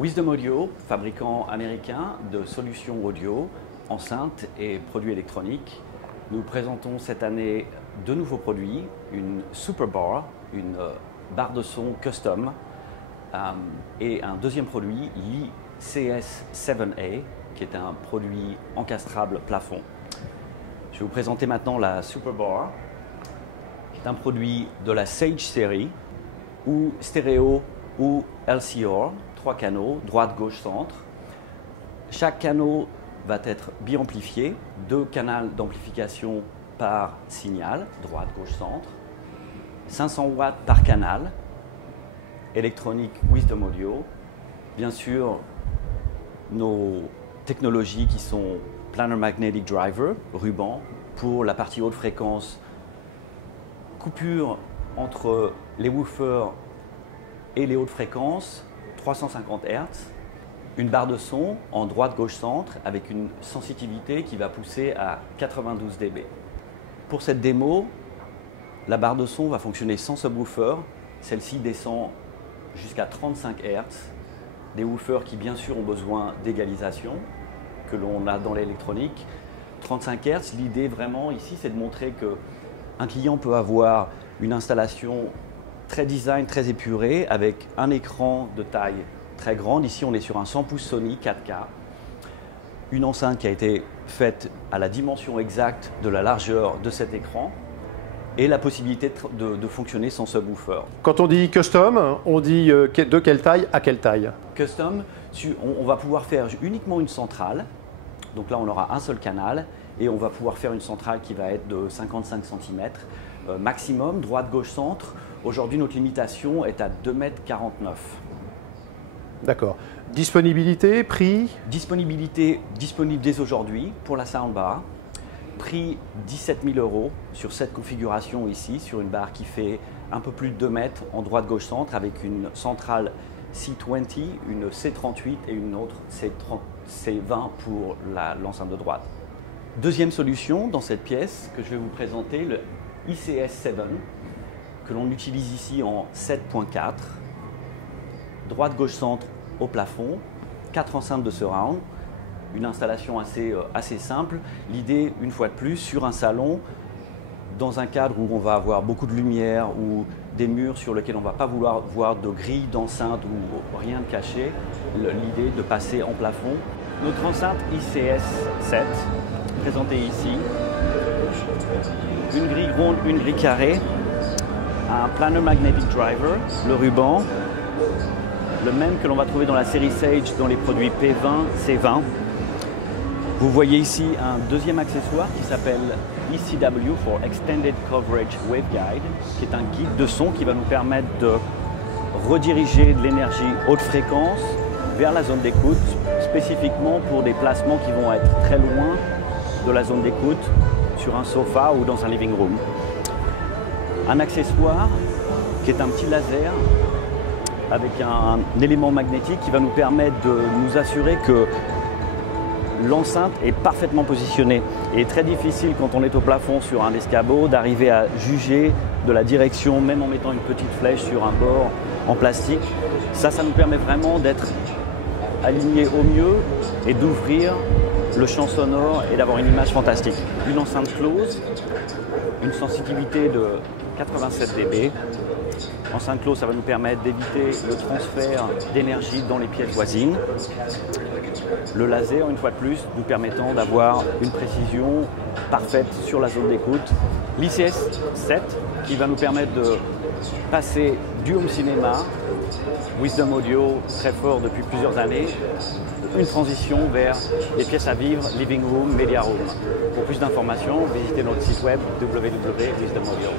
Wisdom Audio, fabricant américain de solutions audio, enceintes et produits électroniques. Nous présentons cette année deux nouveaux produits, une Superbar, une barre de son custom, et un deuxième produit, l'ICS7A, qui est un produit encastrable plafond. Je vais vous présenter maintenant la Superbar, qui est un produit de la Sage série, ou stéréo ou LCR, 3 canaux, droite, gauche, centre. Chaque canal va être biamplifié, 2 canaux d'amplification par signal, droite, gauche, centre. 500 watts par canal, électronique Wisdom Audio. Bien sûr, nos technologies qui sont Planar Magnetic Driver, ruban, pour la partie haute fréquence, coupure entre les woofers et les hautes fréquences, 350 Hz, une barre de son en droite-gauche-centre avec une sensitivité qui va pousser à 92 dB. Pour cette démo, la barre de son va fonctionner sans subwoofer. Celle-ci descend jusqu'à 35 Hz. Des woofers qui bien sûr ont besoin d'égalisation, que l'on a dans l'électronique. 35 Hz, l'idée vraiment ici c'est de montrer qu'un client peut avoir une installation très design, très épurée, avec un écran de taille très grande. Ici, on est sur un 100 pouces Sony 4K. Une enceinte qui a été faite à la dimension exacte de la largeur de cet écran et la possibilité de fonctionner sans subwoofer. Quand on dit custom, on dit de quelle taille à quelle taille? Custom, on va pouvoir faire uniquement une centrale. Donc là, on aura un seul canal et on va pouvoir faire une centrale qui va être de 55 cm maximum, droite, gauche, centre. Aujourd'hui, notre limitation est à 2,49 m. D'accord. Disponibilité, prix? Disponibilité disponible dès aujourd'hui pour la soundbar. Prix 17 000 € sur cette configuration ici, sur une barre qui fait un peu plus de 2 mètres en droite, gauche, centre, avec une centrale C20, une C38 et une autre C20 pour l'enceinte de droite. Deuxième solution dans cette pièce que je vais vous présenter, le ICS7, que l'on utilise ici en 7.4, droite, gauche, centre au plafond, 4 enceintes de surround, une installation assez simple. L'idée, une fois de plus, sur un salon, dans un cadre où on va avoir beaucoup de lumière ou des murs sur lesquels on ne va pas vouloir voir de grille d'enceinte ou rien de caché, l'idée de passer en plafond. Notre enceinte ICS7, présentée ici, une grille ronde, une grille carrée, un Planar Magnetic Driver, le ruban, le même que l'on va trouver dans la série Sage dans les produits P20, C20. Vous voyez ici un deuxième accessoire qui s'appelle ECW for Extended Coverage Waveguide, qui est un guide de son qui va nous permettre de rediriger de l'énergie haute fréquence vers la zone d'écoute, spécifiquement pour des placements qui vont être très loin de la zone d'écoute, sur un sofa ou dans un living room. Un accessoire qui est un petit laser avec un élément magnétique qui va nous permettre de nous assurer que l'enceinte est parfaitement positionnée. Il est très difficile quand on est au plafond sur un escabeau d'arriver à juger de la direction, même en mettant une petite flèche sur un bord en plastique. Ça nous permet vraiment d'être aligné au mieux et d'ouvrir le champ sonore et d'avoir une image fantastique. Une enceinte close, une sensitivité de 87 dB. Enceinte close, ça va nous permettre d'éviter le transfert d'énergie dans les pièces voisines. Le laser, une fois de plus, nous permettant d'avoir une précision parfaite sur la zone d'écoute. L'ICS7 qui va nous permettre de passer du home cinéma, Wisdom Audio très fort depuis plusieurs années, une transition vers les pièces à vivre, living room, media room. Pour plus d'informations, visitez notre site web www.wisdomaudio.